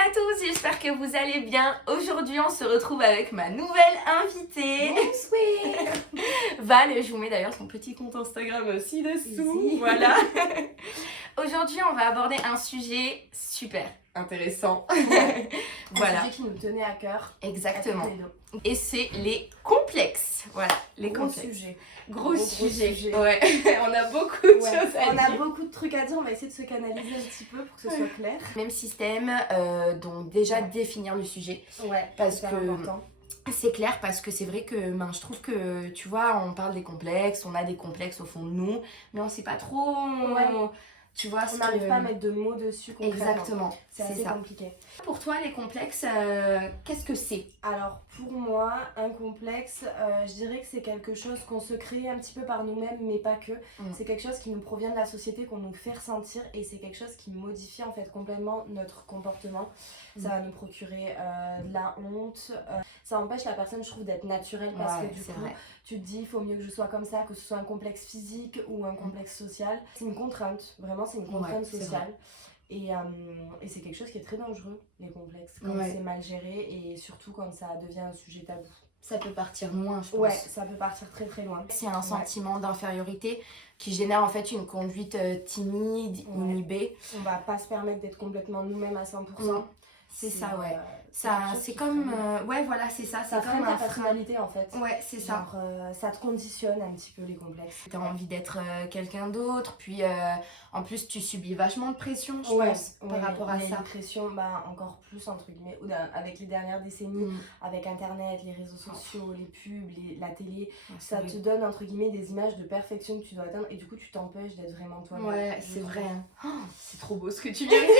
à tous, j'espère que vous allez bien. Aujourd'hui, on se retrouve avec ma nouvelle invitée. Bonsoir. Val, je vous mets d'ailleurs son petit compte Instagram aussi dessous. Voilà. Aujourd'hui, on va aborder un sujet super intéressant. Ouais. Voilà. Un sujet qui nous tenait à cœur. Exactement. À tous les deux. Et c'est les complexes. Voilà, les Gros complexes. sujet. Gros sujet. sujet. Ouais, on a beaucoup de choses à On a dire. beaucoup de trucs à dire, on va essayer de se canaliser un petit peu pour que ce soit clair. Même système, donc déjà définir le sujet. Ouais, Parce c'est que important. c'est clair, parce que c'est vrai que je trouve que, tu vois, on parle des complexes, on a des complexes au fond de nous, mais on sait pas trop, Ouais. tu vois, On n'arrive pas à mettre de mots dessus concrètement. Exactement, C'est assez compliqué. Pour toi, les complexes, qu'est-ce que c'est? Alors pour moi, un complexe, je dirais que c'est quelque chose qu'on se crée un petit peu par nous-mêmes, mais pas que. C'est quelque chose qui nous provient de la société, qu'on nous fait ressentir, et c'est quelque chose qui modifie en fait complètement notre comportement. Ça va nous procurer de la honte. Ça empêche la personne, je trouve, d'être naturelle, parce que du coup, tu te dis, il faut mieux que je sois comme ça, que ce soit un complexe physique ou un complexe social. C'est une contrainte, vraiment, c'est une contrainte sociale. Et c'est quelque chose qui est très dangereux, les complexes, quand c'est mal géré et surtout quand ça devient un sujet tabou. Ça peut partir loin, je pense. Ouais, ça peut partir très très loin. C'est un sentiment d'infériorité qui génère en fait une conduite timide, inhibée. On va pas se permettre d'être complètement nous-mêmes à 100%. C'est ça, ouais. Ça, c'est comme... ouais, voilà, c'est ça. Ça freine ta personnalité, en fait. Ouais, c'est ça. Ça te conditionne un petit peu, les complexes. T'as envie d'être quelqu'un d'autre, puis en plus, tu subis vachement de pression, je pense, par rapport à ça. Une pression, encore plus, entre guillemets, avec les dernières décennies, avec Internet, les réseaux sociaux, les pubs, la télé, ça te donne, entre guillemets, des images de perfection que tu dois atteindre, et du coup, tu t'empêches d'être vraiment toi-même. Ouais, c'est vrai. Oh, c'est trop beau ce que tu viens de dire.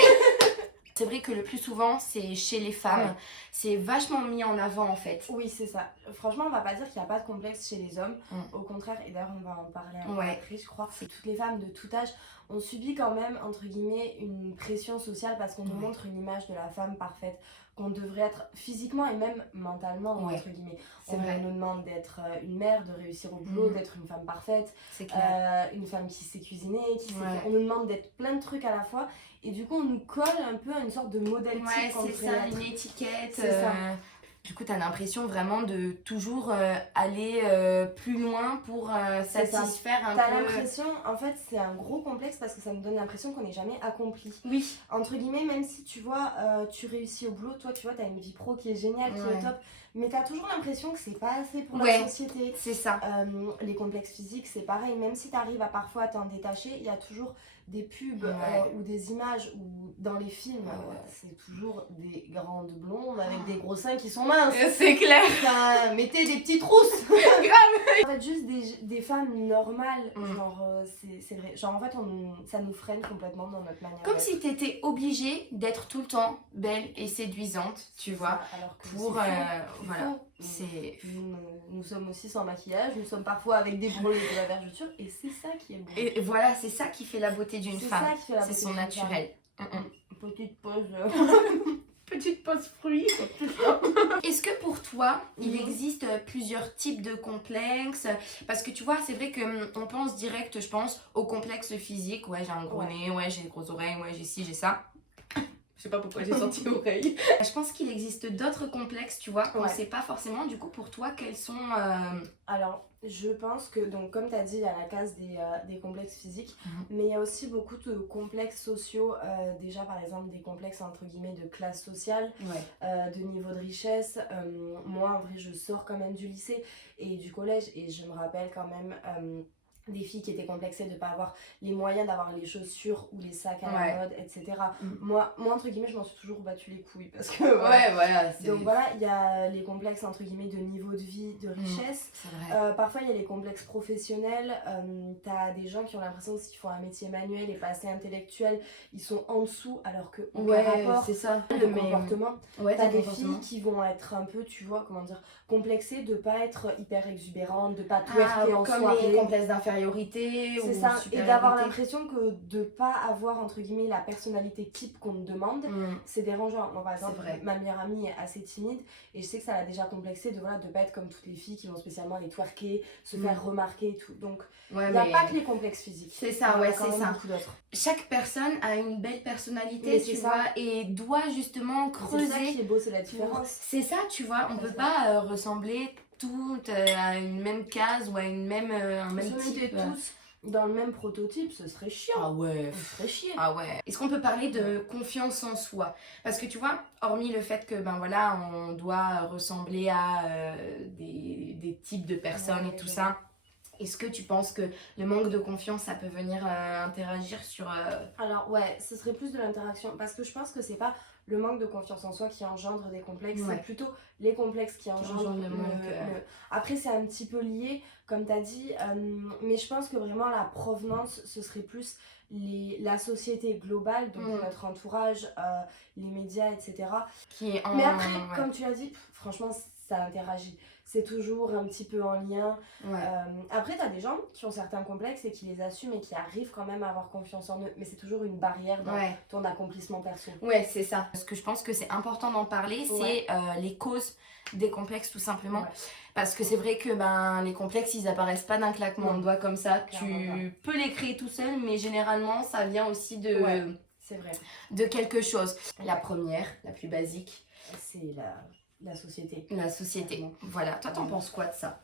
C'est vrai que le plus souvent, c'est chez les femmes. C'est vachement mis en avant, en fait. Oui, c'est ça. Franchement, on va pas dire qu'il n'y a pas de complexe chez les hommes. Au contraire, et d'ailleurs, on va en parler un peu après, je crois. Toutes les femmes de tout âge, on subit quand même, entre guillemets, une pression sociale parce qu'on nous montre une image de la femme parfaite, qu'on devrait être physiquement et même mentalement, entre guillemets. On nous demande d'être une mère, de réussir au boulot, d'être une femme parfaite, une femme qui sait cuisiner, on nous demande d'être plein de trucs à la fois. Et du coup, on nous colle un peu à une sorte de modèle type. Ouais, c'est ça, une étiquette. C'est ça. Du coup, tu as l'impression vraiment de toujours aller plus loin pour satisfaire un peu... T'as l'impression, en fait, c'est un gros complexe parce que ça nous donne l'impression qu'on n'est jamais accompli. Oui. Entre guillemets, même si tu vois, tu réussis au boulot, toi, tu vois, t'as une vie pro qui est géniale, qui est top, mais t'as toujours l'impression que c'est pas assez pour la société. C'est ça. Les complexes physiques, c'est pareil. Même si t'arrives à parfois t'en détacher, il y a toujours des pubs ou des images ou dans les films, c'est toujours des grandes blondes avec des gros seins qui sont minces. C'est clair. Mettez des petites rousses. Grave. En fait, juste des femmes normales, genre c'est vrai. Genre en fait, ça nous freine complètement dans notre manière. Comme si t'étais obligée d'être tout le temps belle et séduisante, tu vois. Alors que pour voilà. Nous sommes aussi sans maquillage, nous sommes parfois avec des bourrelets de la vergeture et c'est ça qui est beau. Et voilà, c'est ça qui fait la beauté d'une femme. C'est son naturel. Petite pause. Petite pause fruit. Est-ce que pour toi, il existe plusieurs types de complexes? Parce que tu vois, c'est vrai qu'on pense direct, je pense, au complexe physique. Ouais, j'ai un gros nez, j'ai des grosses oreilles, j'ai ci, j'ai ça. Je sais pas pourquoi j'ai sorti oreille. Je pense qu'il existe d'autres complexes, tu vois, qu'on sait pas forcément. Du coup, pour toi, quels sont... Alors, je pense que, donc, comme tu as dit, il y a la case des complexes physiques, mais il y a aussi beaucoup de complexes sociaux. Déjà, par exemple, des complexes, entre guillemets, de classe sociale, de niveau de richesse. Moi, en vrai, je sors quand même du lycée et du collège et je me rappelle quand même... des filles qui étaient complexées de ne pas avoir les moyens d'avoir les chaussures ou les sacs à la mode, etc. Moi, entre guillemets, je m'en suis toujours battu les couilles parce que... Donc voilà, il y a les complexes, entre guillemets, de niveau de vie, de richesse. Parfois, il y a les complexes professionnels. T'as des gens qui ont l'impression que s'ils font un métier manuel et pas assez intellectuel, ils sont en dessous, alors que rapport, c'est ça. Le comportement. T'as des filles qui vont être un peu, tu vois, comment dire, complexées de pas être hyper exubérantes, de pas twerker en soirée. Comme les complexes d'infériorité. infériorité C'est ou ça, et supériorité. d'avoir l'impression que de pas avoir entre guillemets la personnalité type qu'on te demande, c'est dérangeant. Moi par exemple, ma meilleure amie est assez timide et je sais que ça l'a déjà complexé de pas être comme toutes les filles qui vont spécialement aller twerker, se faire remarquer et tout. Donc il n'y a pas que les complexes physiques. C'est ça, ouais, c'est ça. Beaucoup d'autres. Chaque personne a une belle personnalité, tu vois, et doit justement creuser. C'est ça qui est beau, c'est la différence. C'est ça, tu vois, on peut pas ressembler toutes à une même case ou à une même, un même type. Tous dans le même prototype, ce serait chiant. Ah ouais. Ce serait chiant. Ah ouais. Est-ce qu'on peut parler de confiance en soi? Parce que tu vois, hormis le fait que ben voilà, on doit ressembler à des types de personnes et tout ça, est-ce que tu penses que le manque de confiance, ça peut venir interagir sur... Alors ouais, ce serait plus de l'interaction, parce que je pense que c'est pas le manque de confiance en soi qui engendre des complexes, c'est plutôt les complexes qui engendrent le manque. Après c'est un petit peu lié, comme tu as dit, mais je pense que vraiment la provenance, ce serait plus la société globale, donc notre entourage, les médias, etc. Mais après, comme tu l'as dit, franchement, ça interagit. C'est toujours un petit peu en lien. Après, tu as des gens qui ont certains complexes et qui les assument et qui arrivent quand même à avoir confiance en eux. Mais c'est toujours une barrière dans ton accomplissement perso. Ouais, c'est ça. Ce que je pense que c'est important d'en parler, c'est les causes des complexes, tout simplement. Parce que c'est vrai que les complexes, ils apparaissent pas d'un claquement de doigts comme ça. Tu peux les créer tout seul, mais généralement, ça vient aussi de, c'est vrai, de quelque chose. La première, la plus basique, c'est la société. La société, voilà. Toi, t'en penses quoi de ça?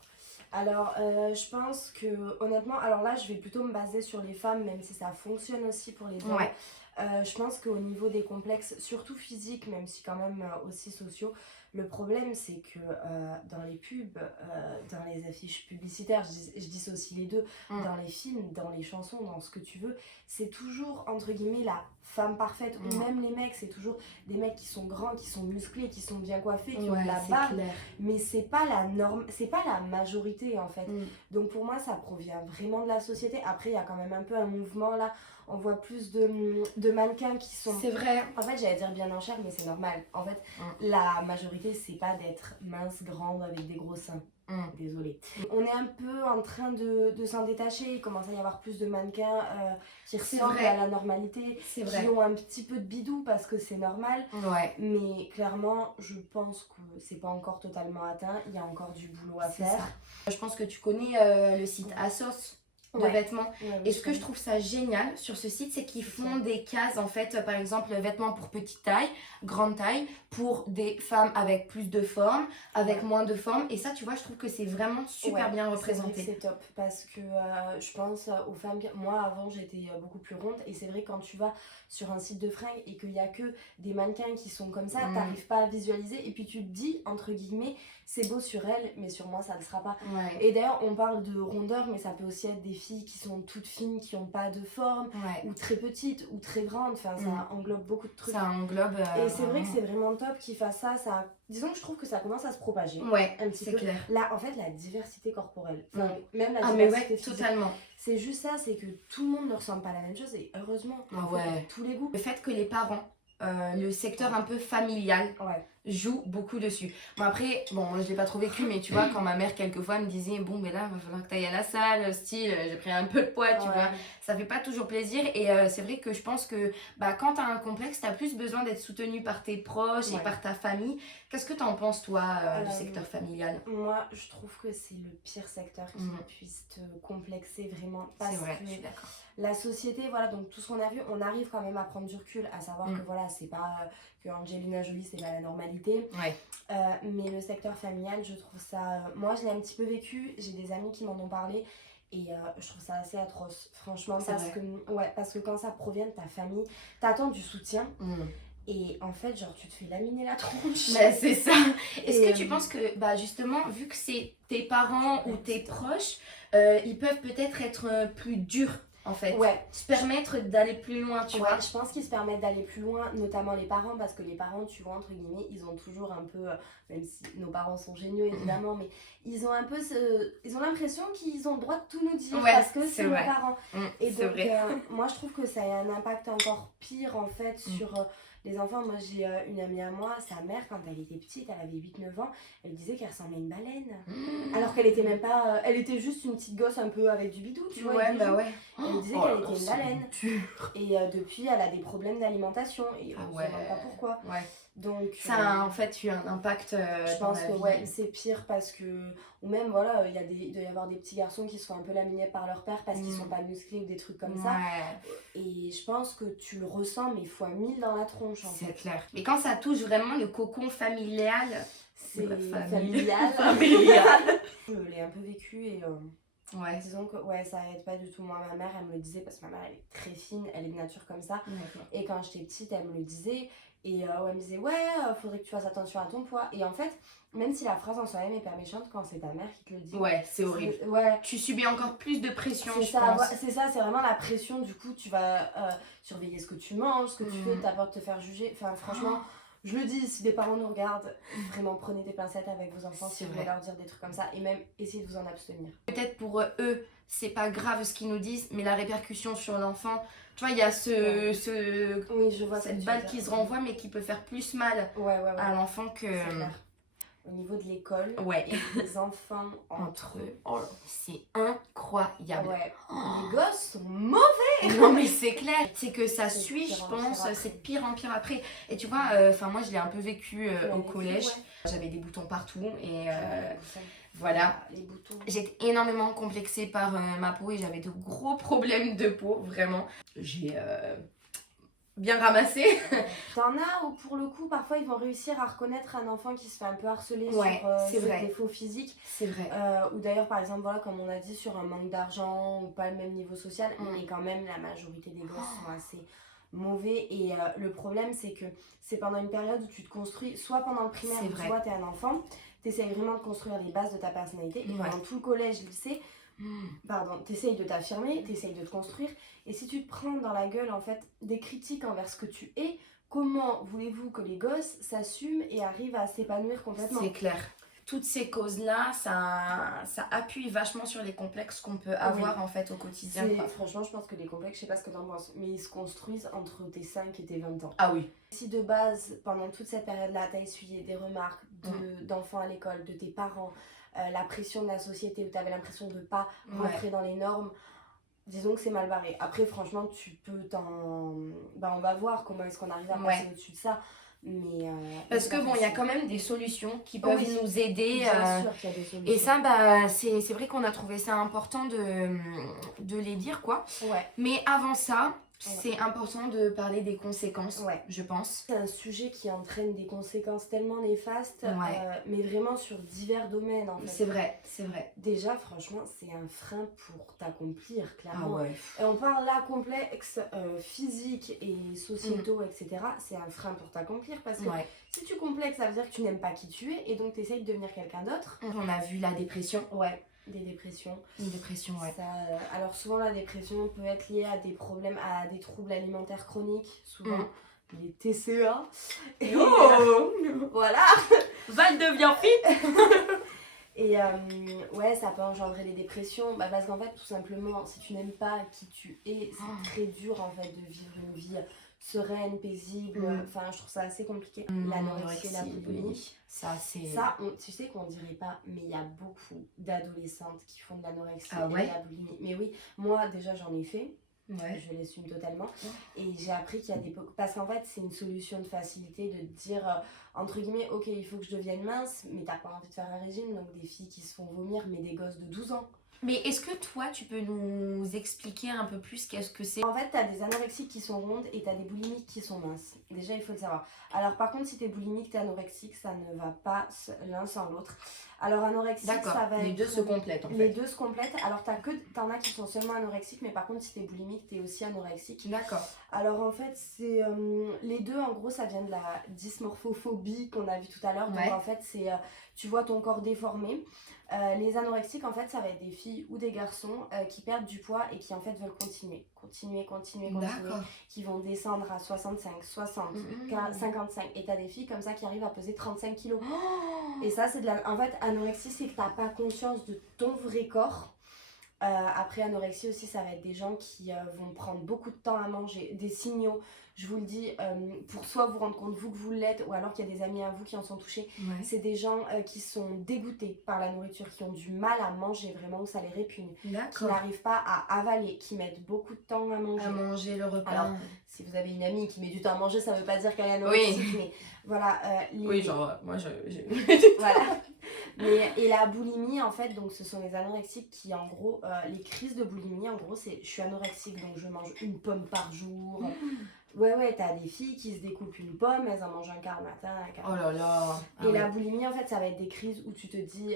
Alors, je pense que, honnêtement, alors là, je vais plutôt me baser sur les femmes, même si ça fonctionne aussi pour les hommes. Je pense qu'au niveau des complexes, surtout physiques, même si quand même aussi sociaux, le problème, c'est que dans les pubs, dans les affiches publicitaires, je dissocie les deux, dans les films, dans les chansons, dans ce que tu veux, c'est toujours, entre guillemets, la femme parfaite, ou même les mecs, c'est toujours des mecs qui sont grands, qui sont musclés, qui sont bien coiffés, qui ont de la barbe, mais c'est pas la norme, c'est pas la majorité, en fait. Donc pour moi, ça provient vraiment de la société. Après, il y a quand même un peu un mouvement, là, on voit plus de mannequins qui sont... C'est vrai. En fait, j'allais dire bien en chair, mais c'est normal. En fait, la majorité, c'est pas d'être mince, grande, avec des gros seins. Désolée. On est un peu en train de s'en détacher. Il commence à y avoir plus de mannequins qui ressemblent à la normalité, qui ont un petit peu de bidou parce que c'est normal. Mais clairement, je pense que c'est pas encore totalement atteint. Il y a encore du boulot à faire. Je pense que tu connais le site ASOS de vêtements. Et ce que je trouve ça génial sur ce site, c'est qu'ils font des cases, en fait, par exemple, vêtements pour petite taille, grande taille, pour des femmes avec plus de forme, avec moins de forme. Et ça, tu vois, je trouve que c'est vraiment super bien représenté. C'est top, parce que je pense aux femmes... Moi, avant, j'étais beaucoup plus ronde. Et c'est vrai, quand tu vas sur un site de fringues et qu'il n'y a que des mannequins qui sont comme ça, t'arrives pas à visualiser. Et puis tu te dis, entre guillemets, c'est beau sur elle, mais sur moi, ça ne le sera pas. Et d'ailleurs, on parle de rondeur, mais ça peut aussi être des filles qui sont toutes fines, qui n'ont pas de forme, ou très petites, ou très grandes. Enfin, ça englobe beaucoup de trucs. Ça englobe... et c'est vrai que c'est vraiment top qu'ils fassent ça. Disons que je trouve que ça commence à se propager. Un petit peu. Clair. Là, en fait, la diversité corporelle, même la diversité physique, totalement. C'est juste ça, c'est que tout le monde ne ressemble pas à la même chose, et heureusement, tous les goûts. Le fait que les parents, le secteur un peu familial, joue beaucoup dessus. Bon après, moi je l'ai pas trop vécu, mais tu vois, quand ma mère quelquefois me disait bon mais là il va falloir que tu ailles à la salle, style j'ai pris un peu de poids, tu vois, ça fait pas toujours plaisir. Et c'est vrai que je pense que quand tu as un complexe, tu as plus besoin d'être soutenu par tes proches et par ta famille. Qu'est-ce que tu en penses toi du secteur familial? Moi je trouve que c'est le pire secteur qui puisse te complexer vraiment, parce c'est vrai, que je suis d'accord. La société, voilà, donc tout ce qu'on a vu, on arrive quand même à prendre du recul, à savoir que voilà, c'est pas que Angelina Jolie, c'est pas la normalité. Mais le secteur familial, je trouve ça... moi, je l'ai un petit peu vécu, j'ai des amis qui m'en ont parlé, et je trouve ça assez atroce, franchement, parce que quand ça provient de ta famille, t'attends du soutien. Et en fait, genre, tu te fais laminer la tronche. C'est ça. Est-ce que tu penses que, justement, vu que c'est tes parents ou tes proches, ils peuvent peut-être être plus durs, en fait, se permettre d'aller plus loin, tu vois? Je pense qu'ils se permettent d'aller plus loin, notamment les parents, parce que les parents, tu vois, entre guillemets, ils ont toujours un peu, même si nos parents sont géniaux évidemment, mais ils ont un peu ils ont l'impression qu'ils ont le droit de tout nous dire, parce que c'est nos parents. Et donc, moi je trouve que ça a un impact encore pire en fait sur Les enfants, moi j'ai une amie à moi, sa mère, quand elle était petite, elle avait 8-9 ans, elle disait qu'elle ressemblait à une baleine. Alors qu'elle était même pas. Elle était juste une petite gosse un peu avec du bidou, tu vois. Ouais, bah ouais. Elle disait qu'elle était une baleine. Et depuis, elle a des problèmes d'alimentation et on ne sait même pas pourquoi. Ouais. Donc, ça a en fait eu un impact je pense que ouais, c'est pire parce que, ou même voilà, il doit y avoir des petits garçons qui se font un peu laminer par leur père parce qu'ils sont pas musclés ou des trucs comme ça. Et je pense que tu le ressens mais fois 1000 dans la tronche en fait. C'est clair. Mais quand ça touche vraiment le cocon familial, c'est familial. Je l'ai un peu vécu et disons que ouais, ça aide pas du tout. Moi, ma mère, elle me le disait parce que ma mère, elle est très fine, elle est de nature comme ça. Et quand j'étais petite, elle me le disait. Et elle me disait, faudrait que tu fasses attention à ton poids. Et en fait, même si la phrase en soi-même est pas méchante, quand c'est ta mère qui te le dit. Ouais, c'est horrible. Tu subis encore plus de pression, je pense. C'est ça, c'est vraiment la pression. Du coup, tu vas surveiller ce que tu manges, ce que tu fais, t'as peur de te faire juger. Enfin, franchement, je le dis, si des parents nous regardent, vraiment prenez des pincettes avec vos enfants si vous voulez leur dire des trucs comme ça. Et même, essayez de vous en abstenir. Peut-être pour eux, c'est pas grave ce qu'ils nous disent, mais la répercussion sur l'enfant, tu vois, il y a oui, je vois cette balle qui se renvoie, mais qui peut faire plus mal à l'enfant que... Au niveau de l'école et des enfants entre eux. Oh, c'est incroyable. Les gosses sont mauvais. Non mais c'est clair, c'est que ça suit, je pense, c'est de pire en pire après. Et tu vois, moi je l'ai un peu vécu au collège. J'avais des boutons partout et voilà. Les boutons. J'étais énormément complexée par ma peau et j'avais de gros problèmes de peau, vraiment. J'ai bien ramassé. T'en as où pour le coup parfois ils vont réussir à reconnaître un enfant qui se fait un peu harceler sur ses défauts physiques. C'est vrai. Ou d'ailleurs par exemple voilà comme on a dit sur un manque d'argent ou pas le même niveau social, mais quand même la majorité des gosses sont assez mauvais et le problème c'est que c'est pendant une période où tu te construis, soit pendant le primaire où tu vois t'es un enfant, t'essayes vraiment de construire les bases de ta personnalité et pendant tout le collège, lycée, t'essayes de t'affirmer, t'essayes de te construire et si tu te prends dans la gueule en fait des critiques envers ce que tu es, comment voulez-vous que les gosses s'assument et arrivent à s'épanouir complètement? C'est clair. Toutes ces causes-là, ça appuie vachement sur les complexes qu'on peut avoir en fait au quotidien. Franchement, je pense que les complexes, je sais pas ce que t'en penses, mais ils se construisent entre tes 5 et tes 20 ans. Ah oui. Si de base, pendant toute cette période-là, t'as essuyé des remarques d'enfants à l'école, de tes parents, la pression de la société où t'avais l'impression de pas rentrer dans les normes, disons que c'est mal barré. Après, franchement, tu peux on va voir comment est-ce qu'on arrive à passer au-dessus de ça. Mais parce que il y a quand même des solutions qui peuvent nous aider. Bien sûr qu'il y a des solutions. Et ça, c'est vrai qu'on a trouvé ça important de les dire, quoi. Mais avant ça, c'est important de parler des conséquences, je pense. C'est un sujet qui entraîne des conséquences tellement néfastes, mais vraiment sur divers domaines en fait. C'est vrai, c'est vrai. Déjà, franchement, c'est un frein pour t'accomplir, clairement. Et on parle là complexe physique et sociétaux, etc. C'est un frein pour t'accomplir parce que si tu complexes, ça veut dire que tu n'aimes pas qui tu es et donc tu essayes de devenir quelqu'un d'autre. On a vu la dépression. Des dépressions. Une dépression, Ça, alors souvent la dépression peut être liée à des problèmes, à des troubles alimentaires chroniques, souvent les TCA. Et voilà. Val devient fit. Et ça peut engendrer des dépressions, parce qu'en fait tout simplement si tu n'aimes pas qui tu es, c'est très dur en fait de vivre une vie sereine, paisible, enfin je trouve ça assez compliqué. L'anorexie et la boulimie, tu sais qu'on dirait pas, mais il y a beaucoup d'adolescentes qui font de l'anorexie et de la boulimie. Mais oui, moi déjà j'en ai fait, je l'assume totalement, et j'ai appris qu'il y a des... Parce qu'en fait c'est une solution de facilité de dire, entre guillemets, ok il faut que je devienne mince, mais t'as pas envie de faire un régime, donc des filles qui se font vomir, mais des gosses de 12 ans. Mais est-ce que toi, tu peux nous expliquer un peu plus qu'est-ce que c'est? En fait, t'as des anorexiques qui sont rondes et t'as des boulimiques qui sont minces. Déjà, il faut le savoir. Alors, par contre, si t'es boulimique, t'es anorexique, ça ne va pas l'un sans l'autre. Alors, anorexique, ça va être... Les deux se complètent en fait. Les deux se complètent. Alors, t'en as qui sont seulement anorexiques, mais par contre, si t'es boulimique, t'es aussi anorexique. D'accord. Alors, en fait, c'est... les deux, en gros, ça vient de la dysmorphophobie qu'on a vu tout à l'heure. Donc, en fait, c'est... tu vois ton corps déformé. Les anorexiques en fait ça va être des filles ou des garçons qui perdent du poids et qui en fait veulent continuer, qui vont descendre à 65, 60, 55 et t'as des filles comme ça qui arrivent à peser 35 kilos. Et ça c'est en fait anorexie, c'est que t'as pas conscience de ton vrai corps Après, anorexie aussi, ça va être des gens qui vont prendre beaucoup de temps à manger, des signaux. Je vous le dis, pour soit vous rendre compte vous que vous l'êtes, ou alors qu'il y a des amis à vous qui en sont touchés. Ouais. C'est des gens qui sont dégoûtés par la nourriture, qui ont du mal à manger vraiment, où ça les répugne, qui D'accord. n'arrivent pas à avaler, qui mettent beaucoup de temps à manger. À manger le repas. Alors, si vous avez une amie qui met du temps à manger, ça veut pas dire qu'elle est anorexique, mais voilà. Oui, genre, moi, Voilà. Et la boulimie, en fait, donc ce sont les anorexiques qui, en gros, les crises de boulimie, en gros, c'est je suis anorexique, donc je mange une pomme par jour. Ouais, t'as des filles qui se découpent une pomme, elles en mangent un quart le matin, un quart. Oh là là. Et la boulimie, en fait, ça va être des crises où tu te dis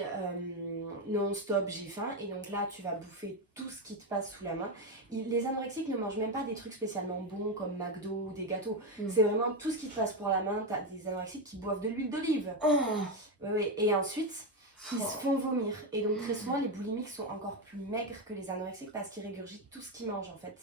non, stop, j'ai faim. Et donc là, tu vas bouffer tout ce qui te passe sous la main. Les anorexiques ne mangent même pas des trucs spécialement bons comme McDo ou des gâteaux. C'est vraiment tout ce qui te passe pour la main. T'as des anorexiques qui boivent de l'huile d'olive. Ouais. Et ensuite, ils se font vomir. Et donc, très souvent, les boulimiques sont encore plus maigres que les anorexiques parce qu'ils régurgitent tout ce qu'ils mangent, en fait.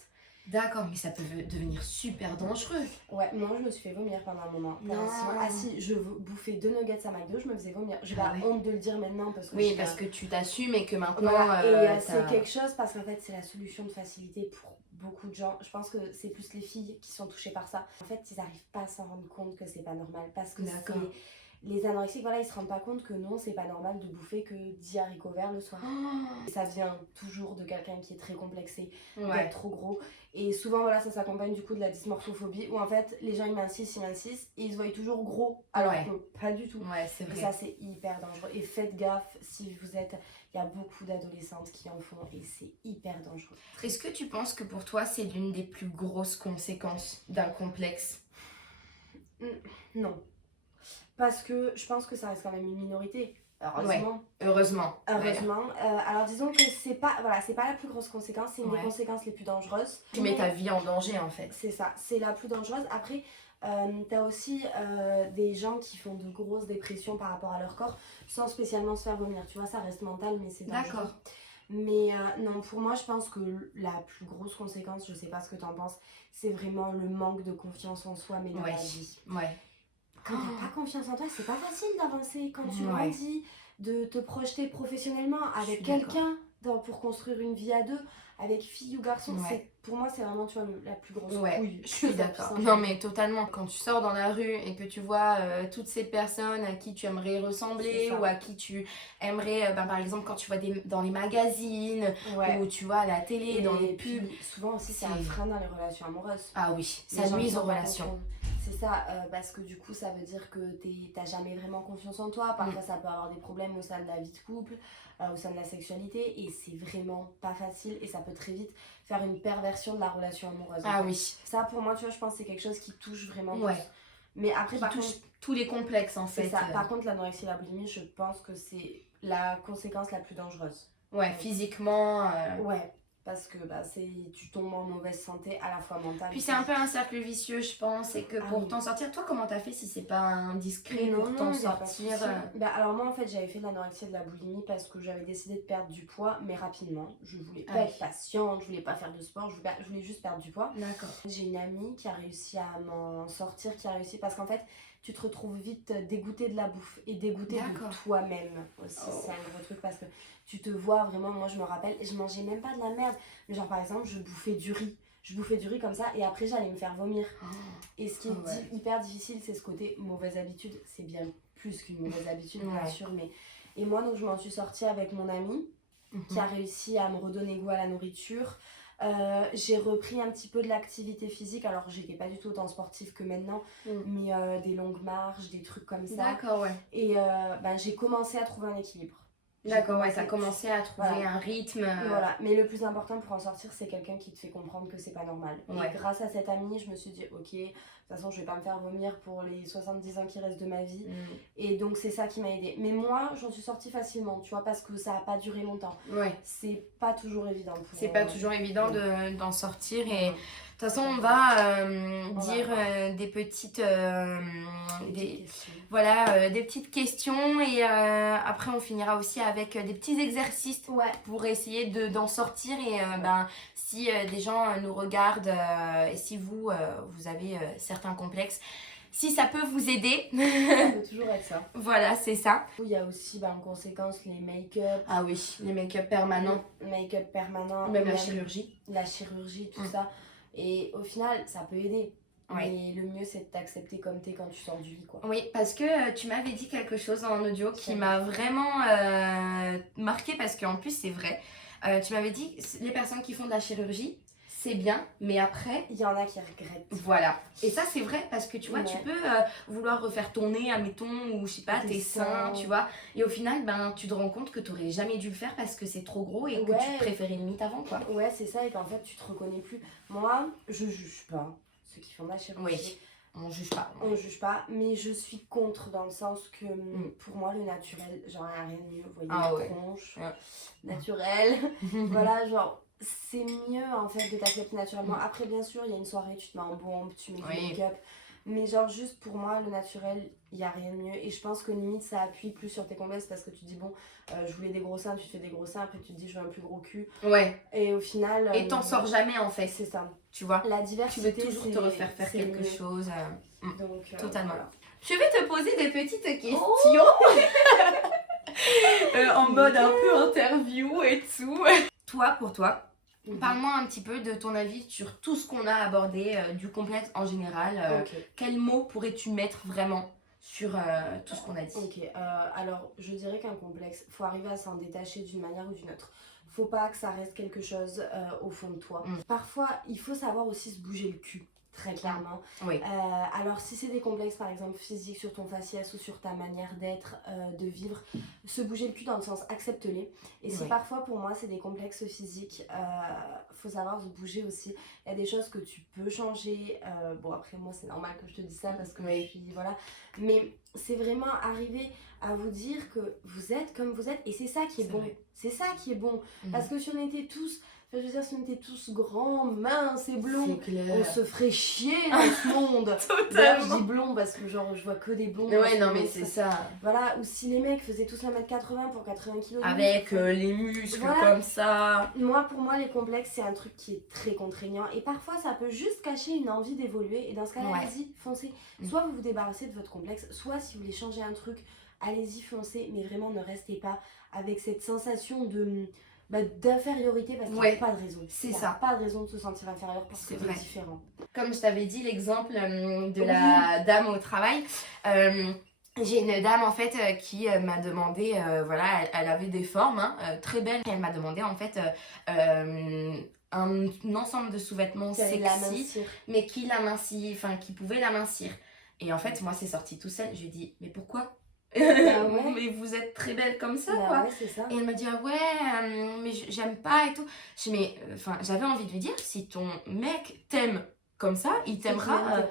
D'accord, mais ça peut devenir super dangereux. Ouais, moi je me suis fait vomir pendant un moment. Non. Ah si, je bouffais 2 nuggets à McDo, je me faisais vomir. J'ai pas honte de le dire maintenant parce que... Oui, parce que tu t'assumes et que maintenant... Voilà. Et c'est quelque chose parce qu'en fait c'est la solution de facilité pour beaucoup de gens. Je pense que c'est plus les filles qui sont touchées par ça. En fait, ils n'arrivent pas à s'en rendre compte que c'est pas normal parce que les anorexiques, voilà, ils se rendent pas compte que non, c'est pas normal de bouffer que 10 haricots verts le soir. Et ça vient toujours de quelqu'un qui est très complexé, d'être trop gros. Et souvent, voilà, ça s'accompagne du coup de la dysmorphophobie où en fait, les gens ils mincissent et ils se voient toujours gros. Alors que pas du tout. Ouais, c'est vrai. Et ça, c'est hyper dangereux. Et faites gaffe si vous êtes... Il y a beaucoup d'adolescentes qui en font et c'est hyper dangereux. Est-ce que tu penses que pour toi, c'est l'une des plus grosses conséquences d'un complexe? Non. Parce que je pense que ça reste quand même une minorité. Heureusement. Heureusement. Alors disons que c'est pas la plus grosse conséquence, c'est une des conséquences les plus dangereuses. Tu mets ta vie en danger en fait. C'est ça, c'est la plus dangereuse. Après, t'as aussi des gens qui font de grosses dépressions par rapport à leur corps sans spécialement se faire vomir. Tu vois, ça reste mental, mais c'est dangereux. D'accord. Mais non, pour moi, je pense que la plus grosse conséquence, je sais pas ce que t'en penses, c'est vraiment le manque de confiance en soi, mais dans la vie. Quand t'as pas confiance en toi, c'est pas facile d'avancer. Quand tu grandis, de te projeter professionnellement avec quelqu'un pour construire une vie à deux, avec fille ou garçon, pour moi c'est vraiment, tu vois, la plus grosse couille. Je suis d'accord. Non mais totalement, quand tu sors dans la rue et que tu vois toutes ces personnes à qui tu aimerais ressembler ou à qui tu aimerais, par exemple quand tu vois dans les magazines ou tu vois à la télé, dans les pubs. Souvent aussi c'est un frein dans les relations amoureuses. Ah oui, ça nuise aux relations. C'est ça, parce que du coup ça veut dire que t'as jamais vraiment confiance en toi. Parfois ça peut avoir des problèmes au sein de la vie de couple, au sein de la sexualité, et c'est vraiment pas facile et ça peut très vite faire une perversion de la relation amoureuse. Ah oui. Ça pour moi, tu vois, je pense que c'est quelque chose qui touche vraiment plus. Mais après, par contre, tous les complexes en fait. C'est ça. Par contre, l'anorexie et la boulimie, je pense que c'est la conséquence la plus dangereuse. Physiquement. Parce que tu tombes en mauvaise santé à la fois mentale. Puis c'est un peu un cercle vicieux, je pense, et que pour t'en sortir, toi comment t'as fait si c'est pas indiscret pour t'en sortir? Alors moi en fait j'avais fait de l'anorexie et de la boulimie parce que j'avais décidé de perdre du poids, mais rapidement. Je voulais pas être patiente, je voulais pas faire de sport, je voulais juste perdre du poids. D'accord. J'ai une amie qui a réussi à m'en sortir, parce qu'en fait tu te retrouves vite dégoûté de la bouffe et dégoûté de toi-même aussi. C'est un gros truc parce que tu te vois vraiment, moi je me rappelle, je mangeais même pas de la merde, mais genre par exemple je bouffais du riz comme ça et après j'allais me faire vomir. Et ce qui est hyper difficile, c'est ce côté mauvaise habitude. C'est bien plus qu'une mauvaise habitude bien sûr, mais et moi donc je m'en suis sortie avec mon amie qui a réussi à me redonner goût à la nourriture. J'ai repris un petit peu de l'activité physique, alors j'étais pas du tout autant sportive que maintenant, mais des longues marches, des trucs comme ça. D'accord, et j'ai commencé à trouver un équilibre. D'accord, t'as commencé à trouver un rythme. Voilà, mais le plus important pour en sortir, c'est quelqu'un qui te fait comprendre que c'est pas normal. Et grâce à cette amie, je me suis dit, ok, de toute façon, je vais pas me faire vomir pour les 70 ans qui restent de ma vie. Et donc, c'est ça qui m'a aidée. Mais moi, j'en suis sortie facilement, tu vois, parce que ça a pas duré longtemps. C'est pas toujours évident. C'est pas toujours évident d'en sortir et... De toute façon, on va dire des petites, des petites questions et après on finira aussi avec des petits exercices pour essayer d'en sortir et si des gens nous regardent et si vous avez certains complexes, Si ça peut vous aider, Ça peut toujours être ça. voilà, c'est ça. Il y a aussi en conséquence les make-up. Ah oui, les make-up permanents. Make-up permanent. Même la chirurgie. La chirurgie, tout ça. Et au final, ça peut aider. Ouais. Mais le mieux, c'est de t'accepter comme t'es quand tu sors du lit, quoi. Oui, parce que tu m'avais dit quelque chose en audio qui m'a vraiment marqué parce qu'en plus, c'est vrai. Tu m'avais dit, les personnes qui font de la chirurgie, c'est bien, mais après... Il y en a qui regrettent. Voilà. Et ça, c'est vrai parce que tu vois, tu peux vouloir refaire ton nez, admettons, ou je sais pas, tes seins, tu vois. Et au final, tu te rends compte que tu n'aurais jamais dû le faire parce que c'est trop gros et que tu préférais limite avant, quoi. Ouais, c'est ça, et qu'en fait, tu te reconnais plus. Moi, je juge pas ceux qui font de la chirurgie. Oui, on juge pas. On juge pas, mais je suis contre dans le sens que pour moi, le naturel, genre, il n'y a rien de mieux. Vous voyez, la tronche naturelle. Voilà, genre... C'est mieux en fait de t'accepter naturellement. Après, bien sûr, il y a une soirée, tu te mets en bombe, tu mets du make-up. Mais genre, juste pour moi, le naturel, il n'y a rien de mieux. Et je pense que limite, ça appuie plus sur tes complexes parce que tu te dis, bon, je voulais des gros seins, tu te fais des gros seins. Après, tu te dis, je veux un plus gros cul. Ouais. Et au final. Et t'en sors jamais en fait. C'est ça. Tu vois. La diversité. Tu veux toujours te refaire faire quelque chose. Donc, totalement. Voilà. Je vais te poser des petites questions. En mode un peu interview et tout. Toi, pour toi, parle-moi un petit peu de ton avis sur tout ce qu'on a abordé du complexe en général. Quels mots pourrais-tu mettre vraiment sur tout ce qu'on a dit? Alors, je dirais qu'un complexe, faut arriver à s'en détacher d'une manière ou d'une autre. Faut pas que ça reste quelque chose au fond de toi. Parfois, il faut savoir aussi se bouger le cul. Très clairement. Oui. Alors si c'est des complexes par exemple physiques sur ton faciès ou sur ta manière d'être, de vivre, se bouger le cul dans le sens accepte-les. Et si parfois pour moi c'est des complexes physiques, faut savoir se bouger aussi. Il y a des choses que tu peux changer. Bon après moi c'est normal que je te dise ça parce que je suis voilà. Mais c'est vraiment arriver à vous dire que vous êtes comme vous êtes et c'est ça qui est bon. C'est ça qui est bon. Parce que si on était tous... je veux dire, si on était tous grands, minces et blonds, on se ferait chier dans ce monde. D'ailleurs, je dis blond parce que genre je vois que des blonds. Ouais, non mais c'est ça. Voilà, ou si les mecs faisaient tous 1m80 pour 80 kg. Avec les muscles comme ça. Pour moi, les complexes, c'est un truc qui est très contraignant. Et parfois, ça peut juste cacher une envie d'évoluer. Et dans ce cas-là, allez-y, foncez. Soit vous vous débarrassez de votre complexe, soit si vous voulez changer un truc, allez-y, foncez. Mais vraiment, ne restez pas avec cette sensation de... d'infériorité parce qu'il n'y a pas de raison. C'est ça. Pas de raison de se sentir inférieur parce que c'est différent. Comme je t'avais dit l'exemple de la dame au travail, j'ai une dame en fait qui m'a demandé, voilà, elle avait des formes très belles. Elle m'a demandé en fait un ensemble de sous-vêtements sexy, mais qui l'amincit, enfin qui pouvait l'amincir. Et en fait, moi c'est sorti tout seul. Je lui ai dit, mais pourquoi? Mais vous êtes très belle comme ça quoi. C'est ça. Et elle m'a dit mais j'aime pas et tout. Je dis, mais j'avais envie de lui dire, si ton mec t'aime comme ça, il t'aimera.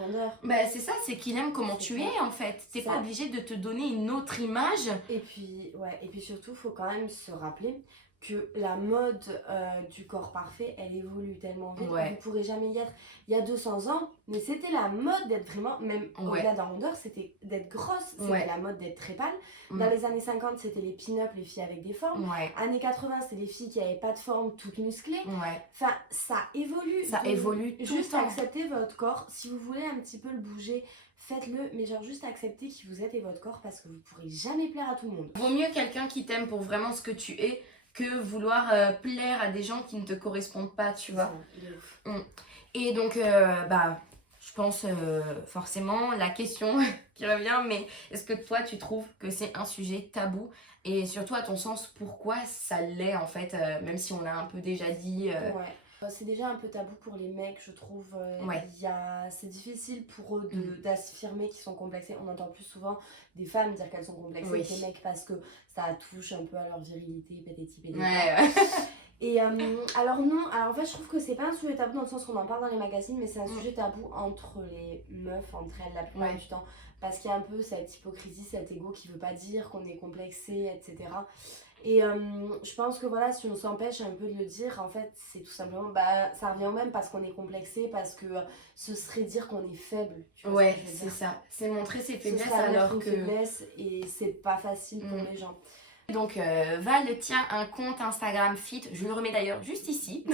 C'est ça, c'est qu'il aime comment tu es en fait. T'es pas obligé de te donner une autre image. Et puis surtout, faut quand même se rappeler que la mode du corps parfait, elle évolue tellement vite. Vous pourrez jamais y être. Il y a 200 ans, mais c'était la mode d'être vraiment, même au-delà de la rondeur, c'était d'être grosse, c'était la mode d'être très pâle. Dans les années 50, c'était les pin-up, les filles avec des formes. Années 80, c'était les filles qui n'avaient pas de forme, toutes musclées. Enfin, ça évolue. Ça évolue tout juste acceptez votre corps. Si vous voulez un petit peu le bouger, faites-le, mais genre juste acceptez qui vous êtes et votre corps parce que vous pourrez jamais plaire à tout le monde. Vaut mieux quelqu'un qui t'aime pour vraiment ce que tu es que vouloir plaire à des gens qui ne te correspondent pas, tu vois. Et donc, je pense forcément la question qui revient, mais est-ce que toi tu trouves que c'est un sujet tabou? Et surtout à ton sens, pourquoi ça l'est en fait, même si on l'a un peu déjà dit C'est déjà un peu tabou pour les mecs, je trouve. C'est difficile pour eux d'affirmer qu'ils sont complexés. On entend plus souvent des femmes dire qu'elles sont complexées que des mecs parce que ça touche un peu à leur virilité, pététi. Et alors non, alors en fait je trouve que c'est pas un sujet tabou dans le sens qu'on en parle dans les magazines, mais c'est un sujet tabou entre les meufs, entre elles la plupart du temps. Parce qu'il y a un peu cette hypocrisie, cet ego qui veut pas dire qu'on est complexé, etc. Et je pense que voilà, si on s'empêche un peu de le dire, en fait, c'est tout simplement, ça revient au même parce qu'on est complexé, parce que ce serait dire qu'on est faible. Tu vois c'est ça. C'est montrer ses faiblesses alors que... faiblesse et c'est pas facile pour les gens. Donc Val tient un compte Instagram fit, je le remets d'ailleurs juste ici,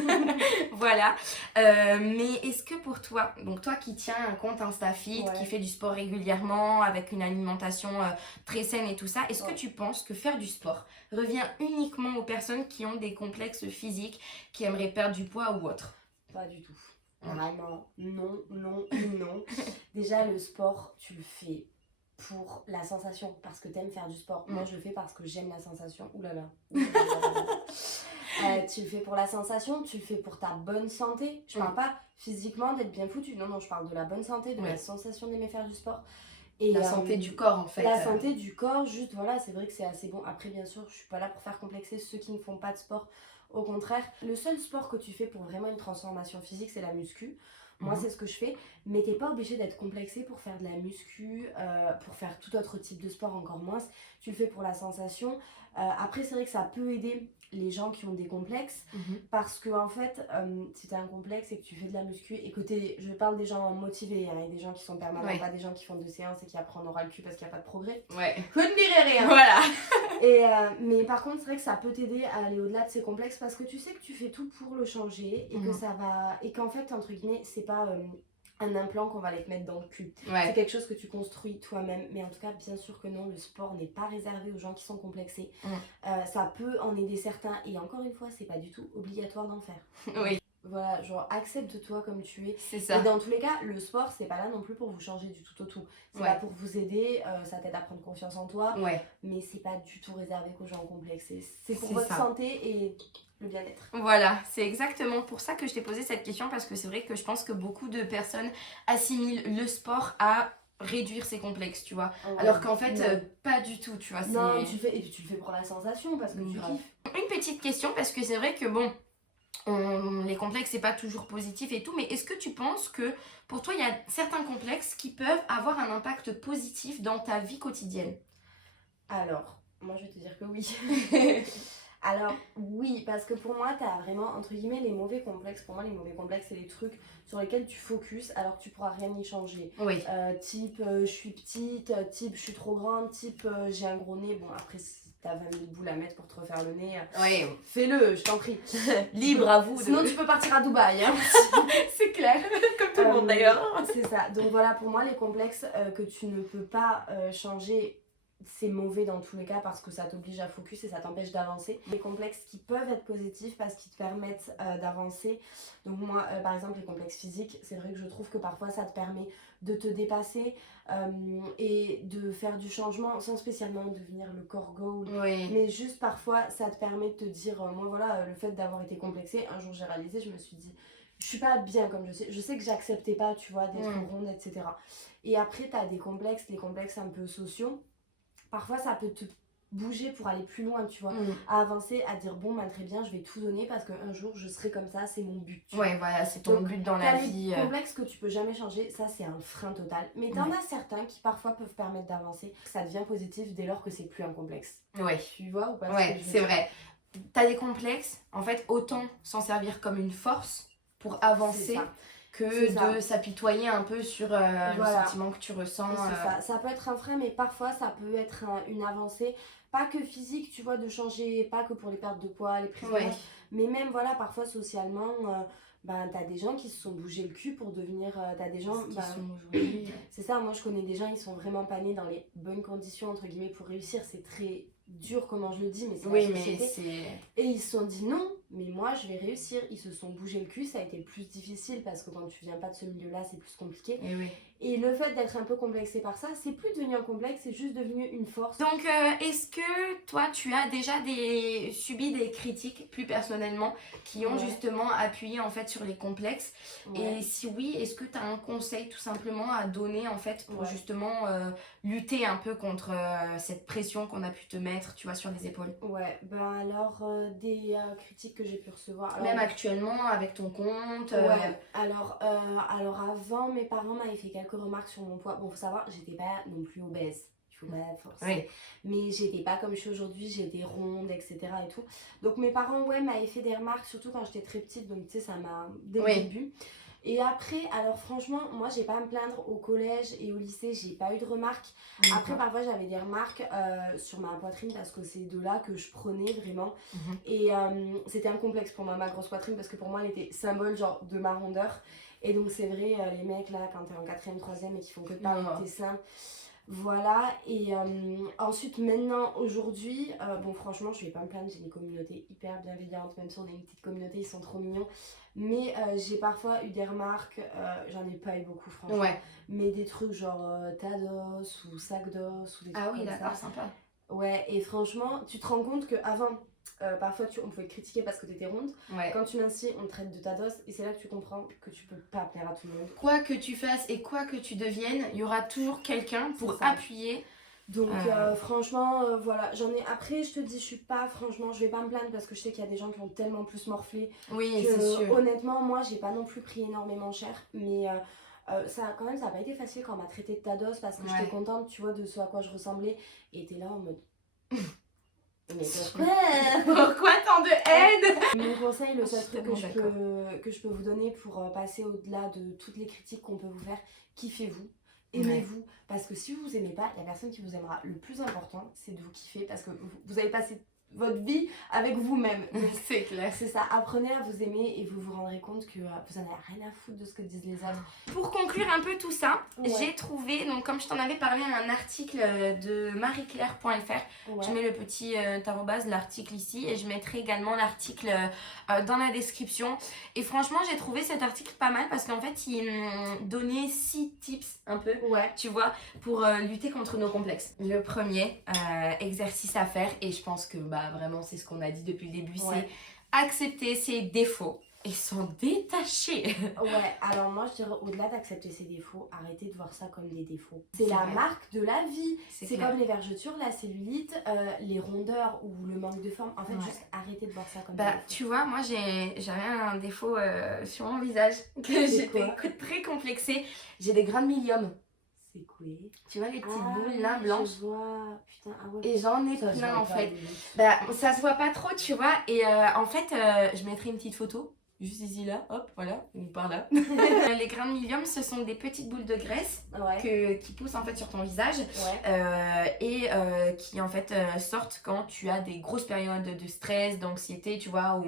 voilà. Mais est-ce que pour toi, donc toi qui tiens un compte Insta fit, qui fait du sport régulièrement, avec une alimentation très saine et tout ça, est-ce que tu penses que faire du sport revient uniquement aux personnes qui ont des complexes physiques, qui aimeraient perdre du poids ou autre? Pas du tout. Vraiment, non, non et non. Déjà, le sport, tu le fais pour la sensation, parce que t'aimes faire du sport. Moi, je le fais parce que j'aime la sensation. Ouh là là. Tu le fais pour la sensation, tu le fais pour ta bonne santé. Je parle pas physiquement d'être bien foutu. Non, non, je parle de la bonne santé, de la sensation d'aimer faire du sport. Et la santé du corps en fait. La santé du corps, juste voilà, c'est vrai que c'est assez bon. Après, bien sûr, je suis pas là pour faire complexer ceux qui ne font pas de sport. Au contraire, le seul sport que tu fais pour vraiment une transformation physique, c'est la muscu. Moi, c'est ce que je fais. Mais t'es pas obligé d'être complexé pour faire de la muscu, pour faire tout autre type de sport, encore moins. Tu le fais pour la sensation. Après, c'est vrai que ça peut aider les gens qui ont des complexes. Parce que, en fait, si tu as un complexe et que tu fais de la muscu, et que je parle des gens motivés, hein, et des gens qui sont permanents, pas des gens qui font 2 séances et qui apprennent au ras le cul parce qu'il n'y a pas de progrès. Je ne dirai rien. Voilà. Mais par contre, c'est vrai que ça peut t'aider à aller au-delà de ces complexes parce que tu sais que tu fais tout pour le changer et que ça va. Et qu'en fait, entre guillemets, c'est pas un implant qu'on va aller te mettre dans le cul. C'est quelque chose que tu construis toi-même. Mais en tout cas, bien sûr que non, le sport n'est pas réservé aux gens qui sont complexés. Ça peut en aider certains. Et encore une fois, c'est pas du tout obligatoire d'en faire. Voilà, genre accepte-toi comme tu es. C'est ça. Et dans tous les cas, le sport, c'est pas là non plus pour vous changer du tout au tout. C'est là pour vous aider, ça t'aide à prendre confiance en toi. Mais c'est pas du tout réservé qu'aux gens complexés. C'est pour votre santé et le bien-être. Voilà, c'est exactement pour ça que je t'ai posé cette question parce que c'est vrai que je pense que beaucoup de personnes assimilent le sport à réduire ses complexes, tu vois. Alors qu'en fait, pas du tout, tu vois. Non, et puis tu le fais pour la sensation parce que tu kiffes. Une petite question parce que c'est vrai que bon... les complexes c'est pas toujours positif et tout, mais est-ce que tu penses que pour toi il y a certains complexes qui peuvent avoir un impact positif dans ta vie quotidienne? Alors, moi je vais te dire que oui. Alors oui, parce que pour moi t'as vraiment entre guillemets les mauvais complexes. Pour moi les mauvais complexes c'est les trucs sur lesquels tu focuses alors que tu pourras rien y changer. Type je suis petite, type je suis trop grande, type j'ai un gros nez. Bon après t'as 20 000 boules à mettre pour te refaire le nez. Fais-le, je t'en prie. Libre à vous. Sinon tu peux partir à Dubaï. Hein. C'est clair, comme tout le monde d'ailleurs. C'est ça. Donc voilà, pour moi les complexes que tu ne peux pas changer, c'est mauvais dans tous les cas parce que ça t'oblige à focus et ça t'empêche d'avancer. Les complexes qui peuvent être positifs parce qu'ils te permettent d'avancer. Donc moi, par exemple, les complexes physiques, c'est vrai que je trouve que parfois ça te permet de te dépasser et de faire du changement sans spécialement devenir le core goal. Mais juste parfois, ça te permet de te dire, moi voilà, le fait d'avoir été complexée, un jour j'ai réalisé, je me suis dit, je suis pas bien comme je sais que j'acceptais pas, tu vois, d'être ronde, etc. Et après, t'as des complexes, les complexes un peu sociaux. Parfois, ça peut te bouger pour aller plus loin, tu vois, à avancer, à dire bon, ben très bien, je vais tout donner parce qu'un jour je serai comme ça, c'est mon but. Voilà, c'est ton but dans la vie. Les complexes que tu peux jamais changer, ça c'est un frein total. Mais t'en as certains qui parfois peuvent permettre d'avancer. Ça devient positif dès lors que c'est plus un complexe. Tu vois ou pas? C'est vrai. T'as des complexes, en fait, autant s'en servir comme une force pour avancer que de s'apitoyer un peu sur le sentiment que tu ressens. Ça peut être un frein, mais parfois ça peut être une avancée. Pas que physique, tu vois, de changer, pas que pour les pertes de poids, les prises de poids, mais même, voilà, parfois socialement, t'as des gens qui se sont bougé le cul pour devenir... t'as des gens qui sont aujourd'hui... C'est ça, moi je connais des gens, ils sont vraiment pas nés dans les bonnes conditions, entre guillemets, pour réussir. C'est très dur comment je le dis, mais c'est la société. Et ils se sont dit non, mais moi je vais réussir. Ils se sont bougé le cul, ça a été plus difficile parce que quand tu viens pas de ce milieu-là, c'est plus compliqué. Et le fait d'être un peu complexé par ça, c'est plus devenu un complexe, c'est juste devenu une force. Donc, est-ce que toi, tu as déjà subi des critiques, plus personnellement, qui ont justement appuyé en fait sur les complexes? Et si oui, est-ce que tu as un conseil tout simplement à donner en fait pour justement lutter un peu contre cette pression qu'on a pu te mettre, tu vois, sur les épaules? Alors, des critiques que j'ai pu recevoir. Même actuellement, avec ton compte Alors avant, mes parents m'avaient fait quelques remarques sur mon poids. Bon, faut savoir, j'étais pas non plus obèse. Il faut pas forcer. Mais j'étais pas comme je suis aujourd'hui, j'étais ronde, etc. et tout. Donc mes parents, m'avaient fait des remarques, surtout quand j'étais très petite. Donc tu sais, ça m'a... Dès le début. Et après, alors franchement, moi j'ai pas à me plaindre au collège et au lycée, j'ai pas eu de remarques. Après, parfois j'avais des remarques sur ma poitrine parce que c'est de là que je prenais vraiment. Et c'était un complexe pour moi, ma grosse poitrine, parce que pour moi elle était symbole genre de ma rondeur. Et donc c'est vrai, les mecs là, quand t'es en 4ème, 3ème et qui font que de parler de tes seins. Voilà, et ensuite maintenant, aujourd'hui, bon franchement je vais pas me plaindre, j'ai une communauté hyper bienveillante, même si on est une petite communauté, ils sont trop mignons. Mais j'ai parfois eu des remarques, j'en ai pas eu beaucoup franchement, mais des trucs genre tas d'os ou sac d'os ou des trucs Ah oui, comme d'accord, ça. sympa. Ouais, et franchement, tu te rends compte qu'avant, parfois on pouvait te critiquer parce que t'étais ronde. Quand tu mincis, on te traite de ta dose et c'est là que tu comprends que tu peux pas plaire à tout le monde. Quoi que tu fasses et quoi que tu deviennes, il y aura toujours quelqu'un pour appuyer. Donc franchement, voilà, j'en ai... Après, je te dis, je suis pas, franchement, je vais pas me plaindre parce que je sais qu'il y a des gens qui ont tellement plus morflé. Oui, que, c'est sûr. honnêtement, moi, j'ai pas non plus pris énormément cher, mais... ça quand même ça a pas été facile quand on m'a traité de ta dose parce que j'étais contente, tu vois, de ce à quoi je ressemblais, et t'es là en mode mais pourquoi tant de haine? Mon conseil, le seul truc que je peux vous donner pour passer au-delà de toutes les critiques qu'on peut vous faire, kiffez-vous, aimez-vous, parce que si vous aimez pas, il y a personne qui vous aimera. Le plus important, c'est de vous kiffer parce que vous allez passer votre vie avec vous-même. C'est clair. C'est ça, apprenez à vous aimer et vous vous rendrez compte que vous en avez rien à foutre de ce que disent les autres. Pour conclure un peu tout ça, j'ai trouvé, donc comme je t'en avais parlé, un article de marieclaire.fr. Je mets le petit arrobase, l'article ici, et je mettrai également l'article dans la description. Et franchement, j'ai trouvé cet article pas mal parce qu'en fait, il donnait 6 tips un peu, tu vois, pour lutter contre nos complexes. Le premier, exercice à faire, et je pense que vraiment c'est ce qu'on a dit depuis le début, c'est accepter ses défauts et s'en détacher. Alors moi je dirais, au-delà d'accepter ses défauts, arrêtez de voir ça comme des défauts. C'est la marque de la vie. C'est comme les vergetures, la cellulite, les rondeurs ou le manque de forme. En fait, juste arrêtez de voir ça comme des défauts. Tu vois, moi j'avais un défaut sur mon visage que j'étais très complexée. J'ai des grains de milium. C'est quoi? Tu vois les petites boules là blanches? Je vois. Putain, et j'en ai plein en fait. Ça se voit pas trop, tu vois. Et en fait, je mettrai une petite photo. Juste ici là, hop, voilà, ou par là. Les grains de milium, ce sont des petites boules de graisse qui poussent en fait sur ton visage et qui en fait sortent quand tu as des grosses périodes de stress, d'anxiété, tu vois, ou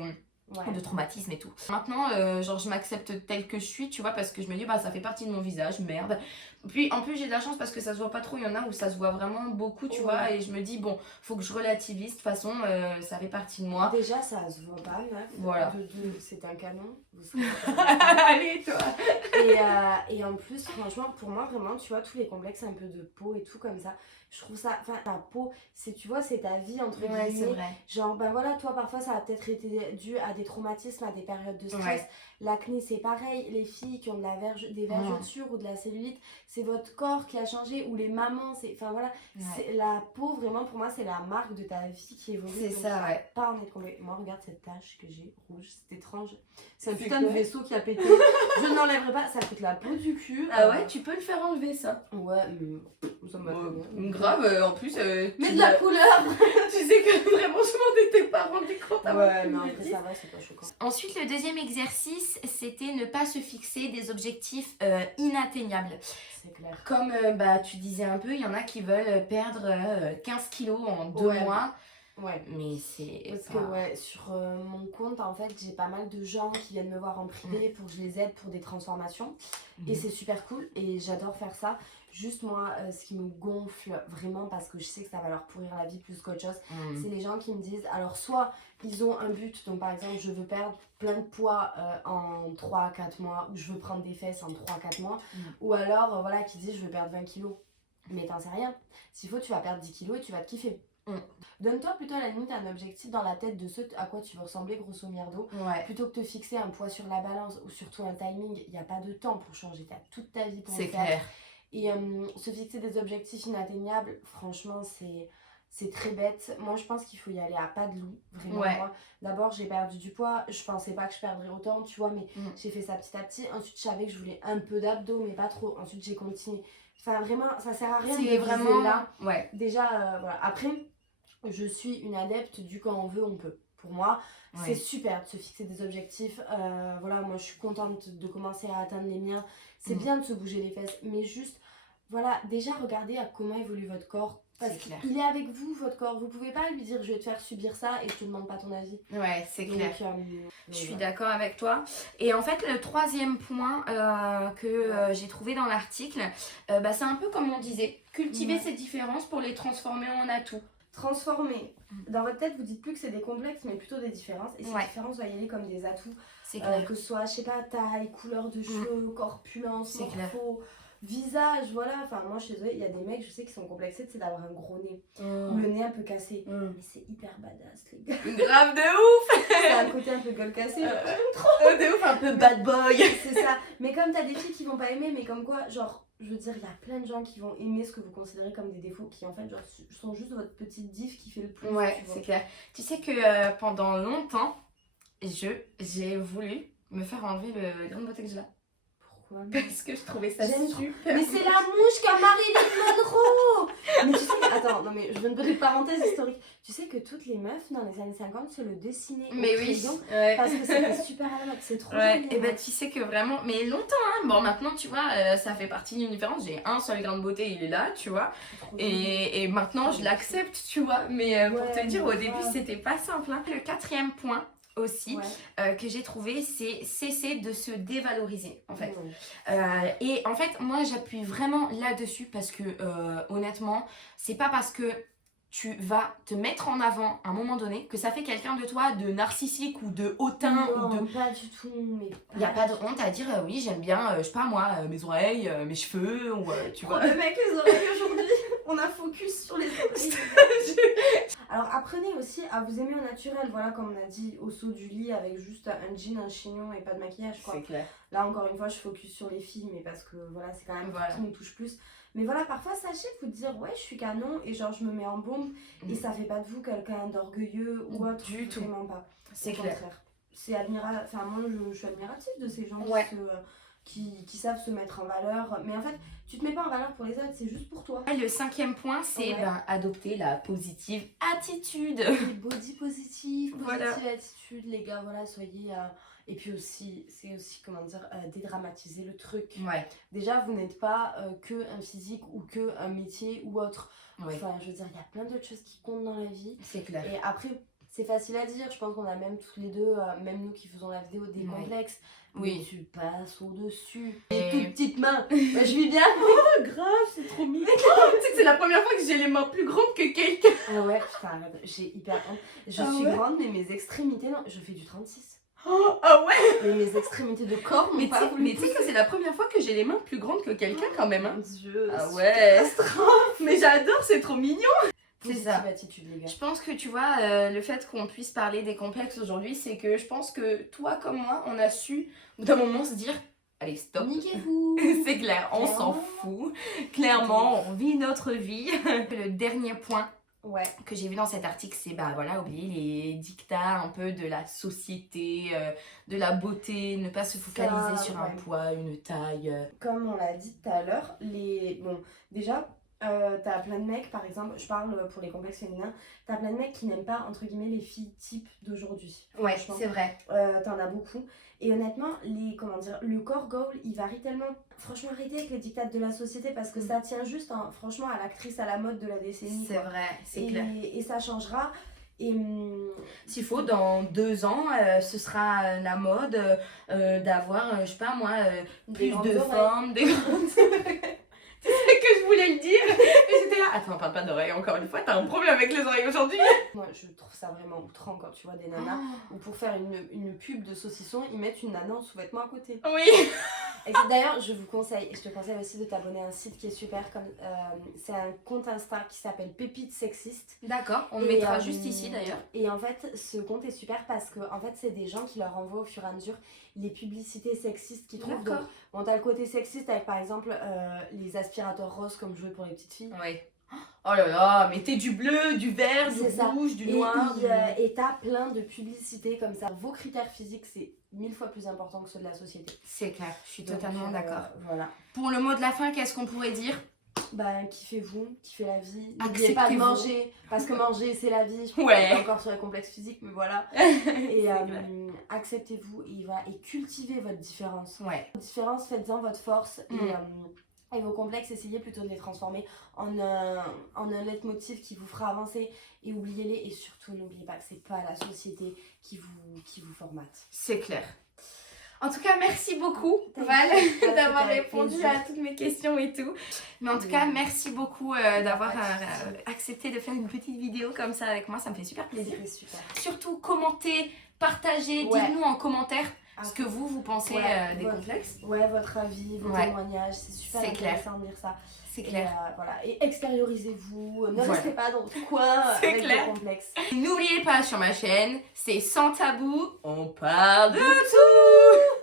de traumatisme et tout. Maintenant, genre je m'accepte telle que je suis, tu vois, parce que je me dis ça fait partie de mon visage, merde. Puis en plus j'ai de la chance parce que ça se voit pas trop, il y en a où ça se voit vraiment beaucoup, tu vois, et je me dis faut que je relativise, de toute façon ça fait partie de moi. Déjà ça se voit pas, meuf. Voilà. C'est un canon. Allez toi. Et en plus franchement pour moi vraiment, tu vois, tous les complexes un peu de peau et tout comme ça, je trouve ça, enfin ta peau, tu vois, c'est ta vie entre guillemets. C'est vrai. Genre voilà, toi parfois ça a peut-être été dû à des traumatismes, à des périodes de stress. L'acné c'est pareil, les filles qui ont des vergetures ou de la cellulite, c'est votre corps qui a changé, ou les mamans, enfin voilà, la peau vraiment pour moi c'est la marque de ta vie qui évolue. C'est ça, pas en être complet. Moi regarde cette tache que j'ai rouge, c'est étrange, c'est un putain de vaisseau qui a pété. Je ne l'enlèverai pas, ça coûte la peau du cul. Ah ouais, tu peux le faire enlever ça. Ouais, mais ça m'a grave, en plus mais de la couleur. Tu sais que vraiment je m'en étais pas rendu compte. Ouais, mais après ça va, c'est pas choquant. Ensuite, le deuxième exercice, c'était ne pas se fixer des objectifs inatteignables. C'est clair. Comme tu disais un peu, il y en a qui veulent perdre 15 kilos en 2 mois. Mais c'est... Parce que sur mon compte, en fait, j'ai pas mal de gens qui viennent me voir en privé pour que je les aide pour des transformations. Et c'est super cool et j'adore faire ça. Juste moi, ce qui me gonfle vraiment, parce que je sais que ça va leur pourrir la vie plus qu'autre chose, c'est les gens qui me disent, alors soit ils ont un but, donc par exemple je veux perdre plein de poids en 3-4 mois, ou je veux prendre des fesses en 3-4 mois, ou alors voilà, qui disent je veux perdre 20 kilos. Mais t'en sais rien, s'il faut tu vas perdre 10 kilos et tu vas te kiffer. Donne-toi plutôt à la limite un objectif dans la tête de ce à quoi tu veux ressembler grosso merdo, plutôt que de te fixer un poids sur la balance ou surtout un timing. Il n'y a pas de temps pour changer, t'as toute ta vie pour le faire. Clair. Et se fixer des objectifs inatteignables, franchement c'est très bête. Moi je pense qu'il faut y aller à pas de loup, vraiment. Moi d'abord j'ai perdu du poids, je pensais pas que je perdrais autant, tu vois, mais j'ai fait ça petit à petit. Ensuite je savais que je voulais un peu d'abdos mais pas trop, ensuite j'ai continué. Enfin vraiment ça sert à rien de vraiment là. Déjà voilà. Après je suis une adepte du quand on veut on peut. pour moi. C'est Ouais. super de se fixer des objectifs. Voilà, moi je suis contente de commencer à atteindre les miens. C'est Mm. bien de se bouger les fesses, mais juste, voilà, déjà regardez à comment évolue votre corps. Parce C'est clair. qu'il est avec vous, votre corps. Vous pouvez pas lui dire je vais te faire subir ça et je te demande pas ton avis. Ouais, c'est clair. Je suis voilà. d'accord avec toi. Et en fait, le troisième point que j'ai trouvé dans l'article, c'est un peu comme on disait, cultiver Ouais. ces différences pour les transformer en atouts. Transformer. Dans votre tête, vous dites plus que c'est des complexes, mais plutôt des différences. Et ces Ouais. différences, voyez-les comme des atouts. C'est clair. Que ce soit, je sais pas, taille, couleur de cheveux, corpulence, C'est clair. morpho, visage, voilà. Enfin, moi, chez eux, il y a des mecs, je sais, qui sont complexés, c'est d'avoir un gros nez. Ou le nez un peu cassé. Mais c'est hyper badass, les gars. Grave de ouf. C'est un côté un peu gueule cassée. De ouf, un peu bad boy. C'est ça. Mais comme t'as des filles qui vont pas aimer, mais comme quoi, genre, je veux dire, il y a plein de gens qui vont aimer ce que vous considérez comme des défauts, qui en fait, genre, sont juste votre petite diff qui fait le plus. Ouais, tu vois. c'est clair. Tu sais que pendant longtemps, j'ai voulu me faire enlever le grain de beauté que j'ai là. Pourquoi? Parce que je trouvais ça J'aime trop. super. Mais c'est la mouche qu'a Marilyn Monroe. Mais tu sais que... Attends, non mais je viens de faire une parenthèse historique. Tu sais que toutes les meufs dans les années 50 se le dessinaient au Mais oui. crayon Ouais. parce que c'était super à la mode. C'est trop Ouais, joli. et bah tu sais que vraiment, mais longtemps, hein. Bon, maintenant, tu vois, ça fait partie d'une différence. J'ai un seul grain de beauté, il est là, tu vois. Et maintenant, je l'accepte, tu vois. Mais pour Ouais, te dire, mais au début, grave. c'était pas simple. Hein. Le quatrième point aussi Ouais. que j'ai trouvé, c'est cesser de se dévaloriser, en fait. Ouais. Et en fait, moi, j'appuie vraiment là-dessus parce que, honnêtement, c'est pas parce que tu vas te mettre en avant à un moment donné que ça fait quelqu'un de toi de narcissique ou de hautain ou de... Non, pas du tout. Mais Il n'y a pas de honte à dire oui, j'aime bien, je sais pas moi, mes oreilles, mes cheveux, ou tu vois. Le mec, les oreilles aujourd'hui, on a focus sur les oreilles. Alors apprenez aussi à vous aimer au naturel, voilà, comme on a dit, au saut du lit avec juste un jean, un chignon et pas de maquillage, quoi. C'est clair. Là encore une fois, je focus sur les filles, mais parce que voilà, c'est quand même Voilà. qui me touche plus. Mais voilà, parfois sachez vous dire ouais, je suis canon et genre je me mets en bombe et ça fait pas de vous quelqu'un d'orgueilleux ou autre. Du tout. Vraiment pas. C'est Au clair. contraire. C'est admirable. Enfin, moi je suis admirative de ces gens Ouais. qui savent se mettre en valeur. Mais en fait, tu te mets pas en valeur pour les autres, c'est juste pour toi. Le cinquième point, c'est Ouais. adopter la positive attitude. Les body positive, Voilà. positive attitude, les gars, voilà, soyez. Et puis aussi, c'est aussi, comment dire, dédramatiser le truc. Ouais. Déjà, vous n'êtes pas que un physique ou que un métier ou autre. Ouais. Enfin, je veux dire, il y a plein d'autres choses qui comptent dans la vie. C'est clair. Et après, c'est facile à dire. Je pense qu'on a même tous les deux, même nous qui faisons la vidéo, des Ouais. complexes. Oui. Mais tu passes au-dessus. Et- Et toutes petites mains. Bah, je vis bien. Oh, grave, c'est trop mignon. Tu sais que c'est la première fois que j'ai les mains plus grandes que quelqu'un. Ah ouais, putain, arrête, j'ai hyper honte. Je Ah suis ouais grande, mais mes extrémités, non, je fais du 36. Oh, ah ouais. Mais mes extrémités de corps Mais n'ont pas voulu tu sais que c'est la première fois que j'ai les mains plus grandes que quelqu'un quand même. Hein. Mon Dieu. Ah c'est ouais. catastrophe. Mais j'adore, c'est trop mignon. C'est Positive ça. attitude, les gars. Je pense que tu vois, le fait qu'on puisse parler des complexes aujourd'hui, c'est que je pense que toi comme moi, on a su d'un moment se dire, allez stop. Niquez-vous. C'est clair, on s'en Clairement. fout. Clairement, on vit notre vie. Le dernier point Ouais. que j'ai vu dans cet article, c'est voilà, oublier les dictats un peu de la société, de la beauté, ne pas se focaliser sur un ouais. poids, une taille. Comme on l'a dit tout à l'heure, bon, déjà, t'as plein de mecs, par exemple, je parle pour les complexes féminins, t'as plein de mecs qui n'aiment pas, entre guillemets, les filles type d'aujourd'hui. Ouais, Franchement. c'est vrai. T'en as beaucoup. Et honnêtement, le corps goal, il varie tellement. Franchement, arrêtez avec les dictats de la société parce que ça tient juste, franchement, à l'actrice à la mode de la décennie. C'est quoi. vrai, c'est clair. Et ça changera. Et S'il faut, dans 2 ans, ce sera la mode d'avoir, je sais pas moi, Des plus grandes de oreilles. formes, des grandes oreilles. C'est ce que je voulais le dire. Et j'étais là, attends, parle pas d'oreilles encore une fois, t'as un problème avec les oreilles aujourd'hui. moi, je trouve ça vraiment outrant quand tu vois des nanas où pour faire une pub de saucisson, ils mettent une nana en sous-vêtements à côté. Oui. Et d'ailleurs, je te conseille aussi de t'abonner à un site qui est super. C'est un compte Insta qui s'appelle Pépites Sexistes. D'accord, on le Et, mettra juste ici d'ailleurs. Et en fait, ce compte est super parce que en fait, c'est des gens qui leur envoient au fur et à mesure les publicités sexistes qu'ils trouvent. Donc, D'accord. bon, t'as le côté sexiste avec par exemple les aspirateurs roses comme jouets pour les petites filles. Oui. Oh là là, mettez du bleu, du vert, du C'est ça. rouge, du Et, noir. et t'as plein de publicités comme ça. Vos critères physiques, c'est 1000 fois plus important que ceux de la société. C'est clair, je suis Donc, totalement d'accord. Voilà. Pour le mot de la fin, qu'est-ce qu'on pourrait dire? kiffez-vous, kiffez la vie. N'oubliez pas de manger, parce que manger c'est la vie. Ouais. Encore sur les complexes physiques, mais voilà. Et acceptez-vous et cultivez votre différence. Ouais. Votre différence, faites-en votre force. Et vos complexes, essayez plutôt de les transformer en un leitmotiv qui vous fera avancer. Et oubliez-les. Et surtout, n'oubliez pas que c'est pas la société qui vous formate. C'est clair. En tout cas, merci beaucoup, Val, d'avoir répondu à toutes mes questions et tout. Mais en tout cas, merci beaucoup d'avoir accepté de faire une petite vidéo comme ça avec moi. Ça me fait super plaisir. C'était super. Surtout, commentez, partagez, dites-nous en commentaire ce que vous pensez des complexes. Ouais, votre avis, vos témoignages. C'est super intéressant de lire ça. C'est clair. Et extériorisez-vous. Ne restez pas dans le coin avec vos complexes. N'oubliez pas, sur ma chaîne, c'est Sans Tabou, on parle de tout.